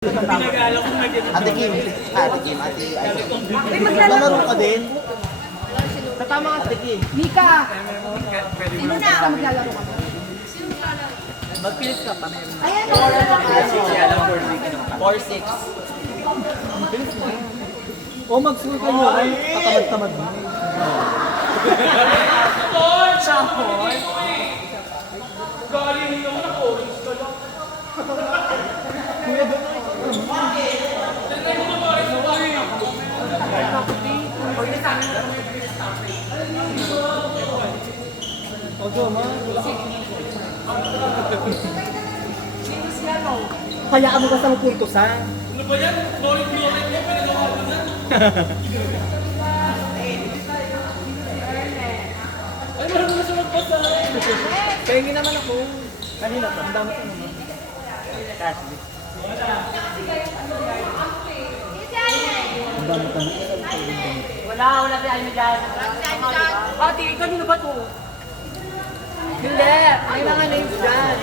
Pinag-aala ko Ate Kim, Ate Kim, Ate maglalaro ka din? Tatama ka. Ate Kim. Mika! Sino na ang maglalaro ka? Magpilit ka pa meron. Ayan, maglalaro ka. 4-6. O mag-school ka nyo ay patamad-tamad mo. Champion! Galing yung na-orange ka lang. Kuya doon. Ojo, ma. Hayaan mo ka sa puntusan. Ano ba yan? Lorit-lorit mo, pinagawa mo na. Ay, marami na siya magbasa. Pengi naman ako. Kanina pa, ang dami ko naman. Ashley. Ang dami ko. Wala si Aino dyan. Ate, kanino ba to? Hindi! May mga names dyan.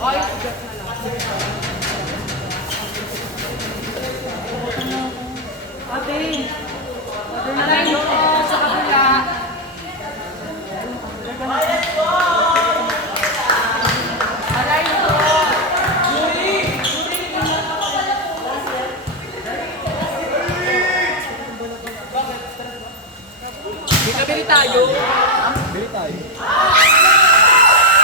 Ay, ate. Alayno sa kabila. Alayno. Dito bili tayo. Bili tayo.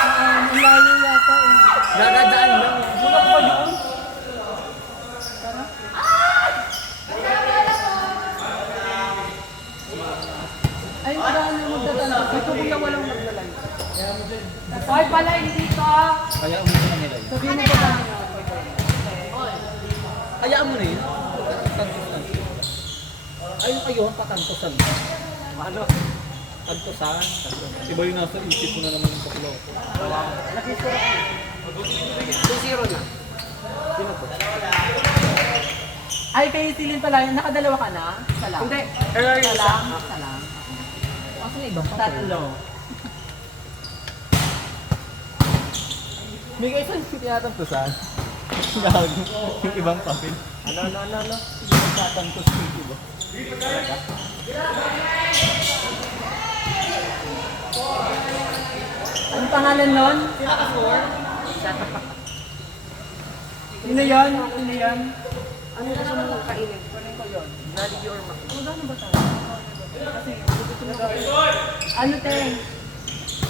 Ang layo yata eh. Dadaan lang. Bulag ba yun? Ay, marami magtatanong. Ito kung na walang maglalay. Ay, pala, hindi ka. Kaya mo na nila yun. Sabihin mo ba Hayaan mo na yun. Tantosan. Ayun kayo, patantosan. Ano? Tantosan. Iba yung nasa isip mo na naman yung pakilaw. 2-0 na. Sino to? Ay, kayo silin pala yun. Nakadalawa ka na? Isa lang? Hindi. Isa lang? Isa lang? Kasi may ibang papel. Tatlo. May kayo saan yung tinatantosan? Gago. Yung ibang papel. Ano? Yung tatantos yung iba. Anong pangalan nun? Sino yun? Sino yun? Ano gusto mo kainin? Kunin ko yun. Jollibee or Mac. Ano ba tayo? Kasi, ano te?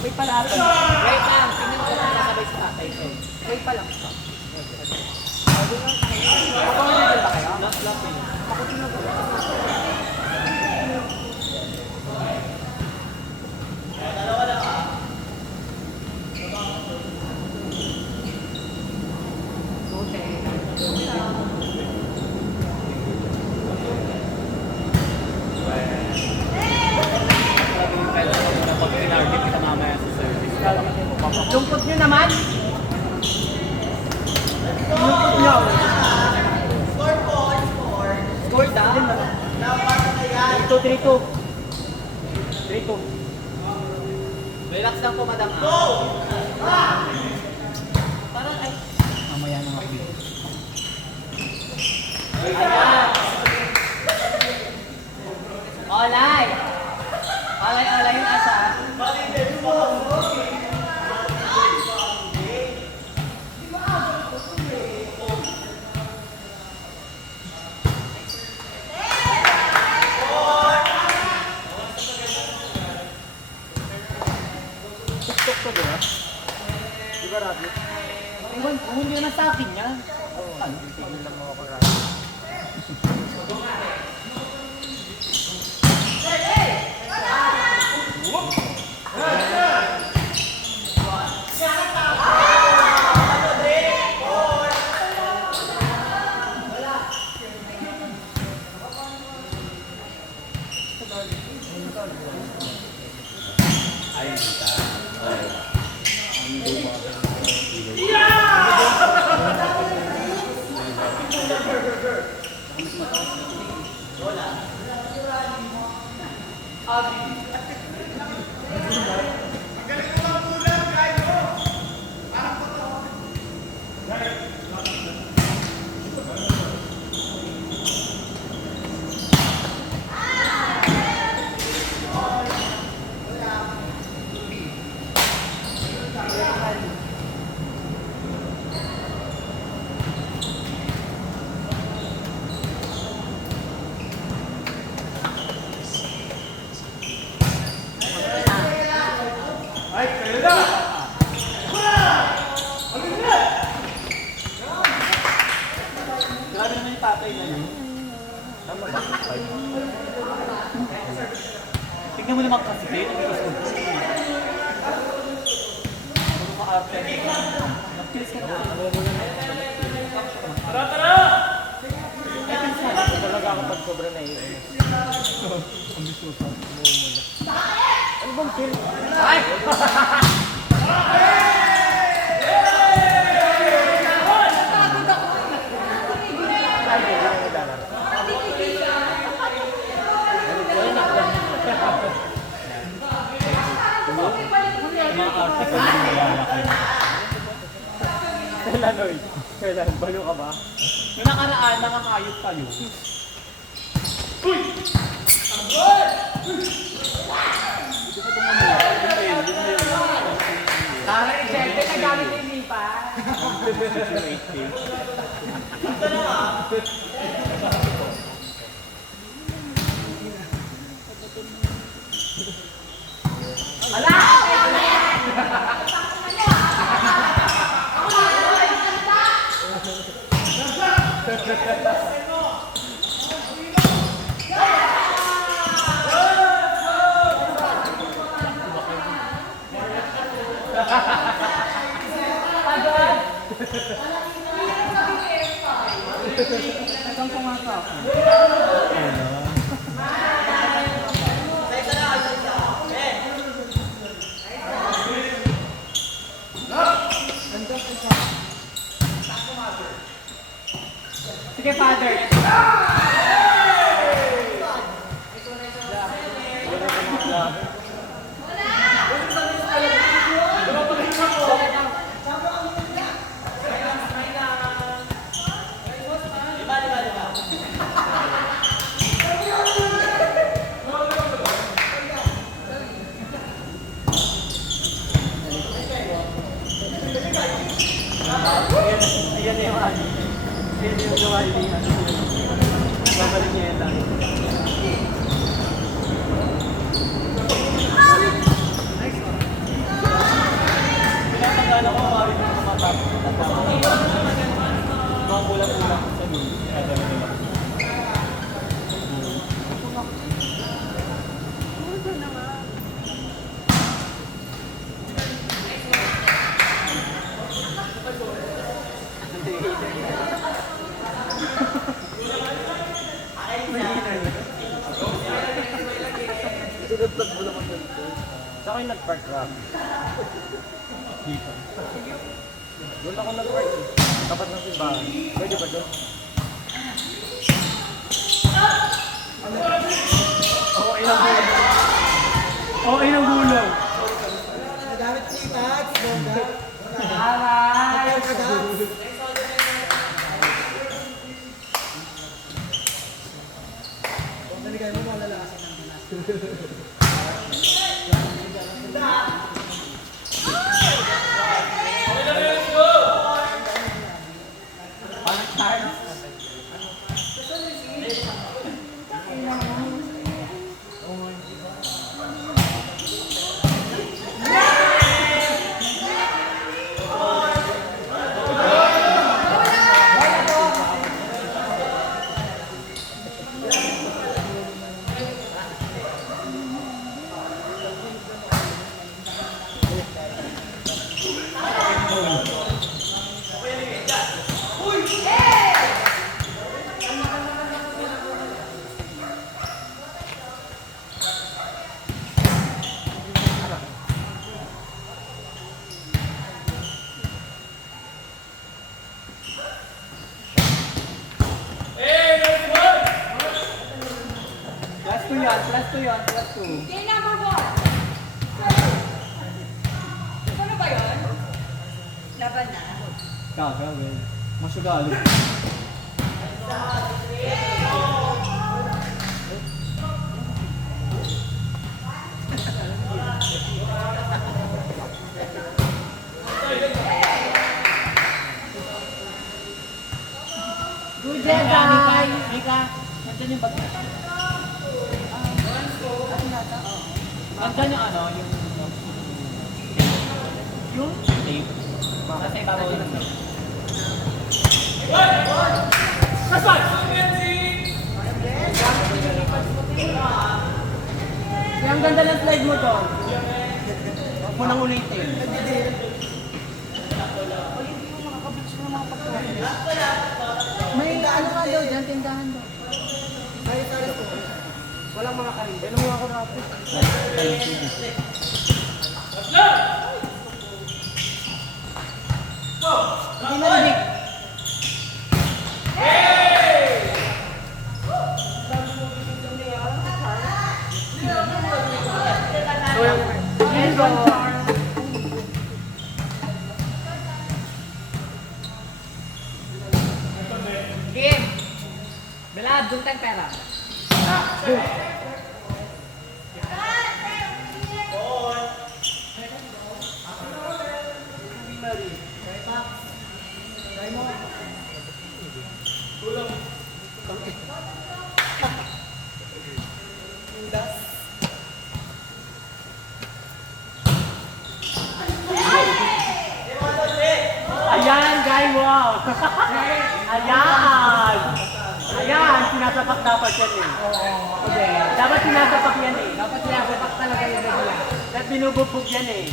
May palatan. Wait lang. Tingnan ko kung nasabay sa tatay ko. May palang. Ako na din ba kayo? Pag tinarget kita mamaya sa service. Lungkot nyo naman. Lungkot nyo. Score down. 3-2. 3-2. Relax lang po, madam. Parang ay... Mamaya na ako. Ayan. Olay. Olay yung asa. TikTok ka ba? Di ba, Rabi? Ewan ko, hindi na sa akin yan. Ano? Tingin lang ako ka, Rabi. tatay na yun. Tama ba? Tignan mo naman kasi, nag-iis ko. Puro ka-arte. Nag-kills ka na. Tara! Eh, minsan, talaga kapag sobra na yun. Ang bisusa. Ano bang kill? Ay! Mga arte ka din nilalaki. Kailan, Lloyd? Kailan? Balo ka ba? Yung nakaraan, nakakayot kayo. Tara, siyempre, nagamit yung lipa. Saan pumasa ako? Sige, father. Ayan yung ano. Ayan yung gawa niya. Babalik niya yan tayo. Pinapagana ko mga rin yung mga tapos. Mga kulang-kulang sa dulo. Kaya dami nila. Tinutag mo naman dito. Saan kayo nag-park rock? Dito. Doon ako nag-park eh. Tapat ng simbahan. Pwede ba doon? Okay lang gulong. Okay lang gulong. Nagamit ni Tats, Bonda. Aray! Kung naligay mo, malalasan ng manas. Parang style. Plus 2 yan, plus 2 yan, plus 2. Game number 1. Ano ba yun? Laban na. Gagawin. Masugali. Good job, guys! Mika, nandyan yung bag. Nandyan yung ano, yung tape. Nasa ibabaw yung tape. Ang ganda ng slide mo doon. Huwag mo nang ulitin. May ano nga daw dyan, tindahan daw. Walang mga karimba. Ilan mo ako natin? Hindi narinig. Kim! Belad, doon tayong pera. Ayan, guy, wow! Ayan! Ayan, sinasapak dapat yan eh. Okay. Dapat sinasapak yan eh. Dapat sinasapak talaga yung regular. Dapat binubugbog yan eh.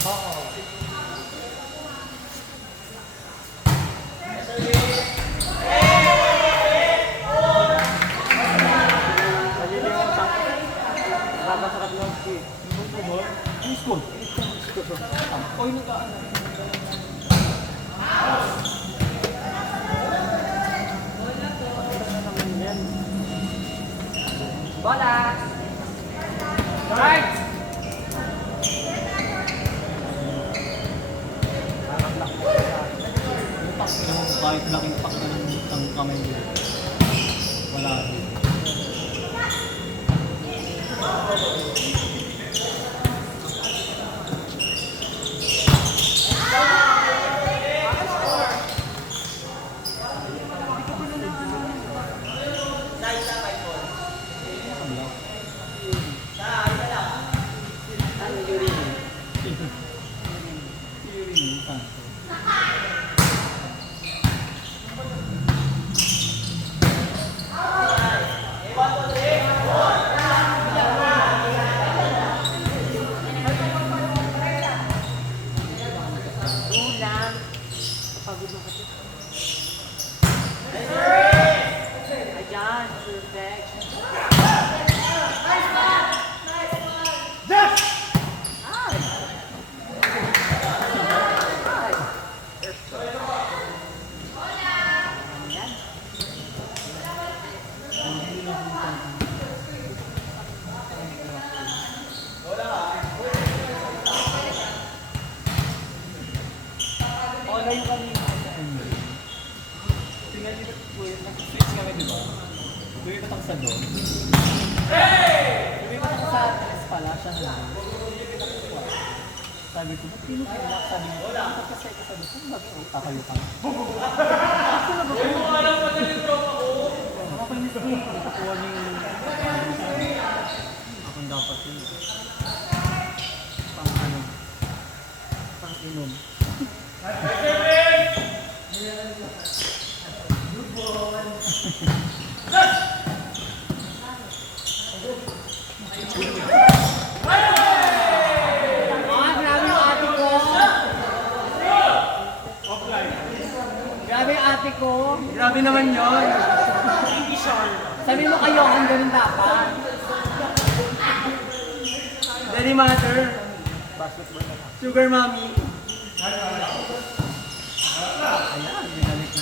Nakakasarap ng ski. Ano school? Oy, nagkaan. Bola! Right! Kahit laking pak na ng kamay mo. Wala rin. Ulang. Pagod mo kasi. Ayan, perfect. Wala yung kanina. Tingnan dito po yun. Nag-switch kami, di ba? Lumipat ako sa doon. Lumipat ako sa tres pala. Siya na lang. Sabi ko, ba't pinupilak? Sabi ko, bakit kasi ako sabi ko, bakit takayo ka? Hindi mo alam pa na yung tropa ko. Nakakainis ko. Nakuha niyo yung... Akong dapat yun. Pang ano? Pang inom. Grabe yung ate ko. Grabe yung ate ko. Grabe naman yun. Sabi mo kayo, ang ganun dapat. Daddy mother. Sugar mommy. Ayan, binalik na.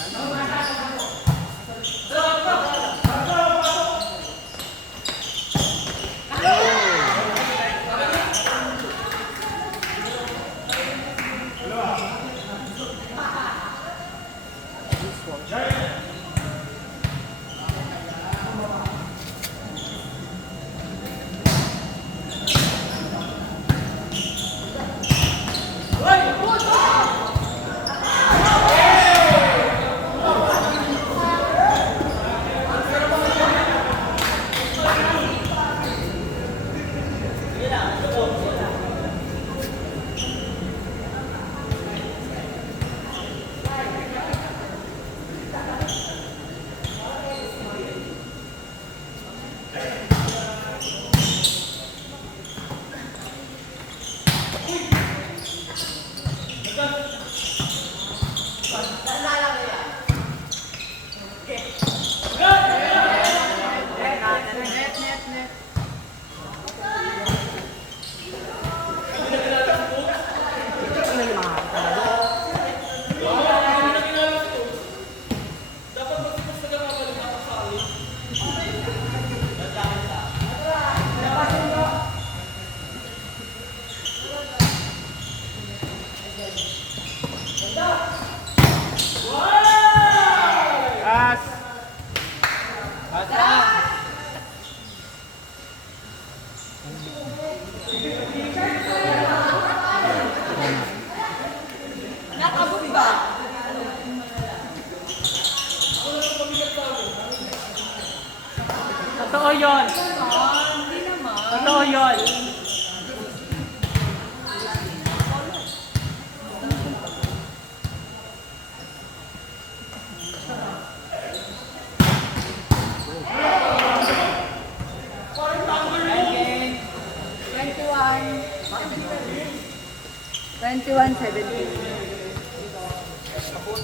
Totoo yun. Hindi naman. Totoo yun.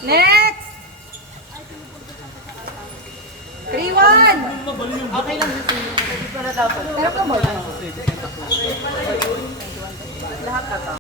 Next! 3-1! Okay lang yun. Hindi pa na dapat. Pero ka mo lang. Lahat ka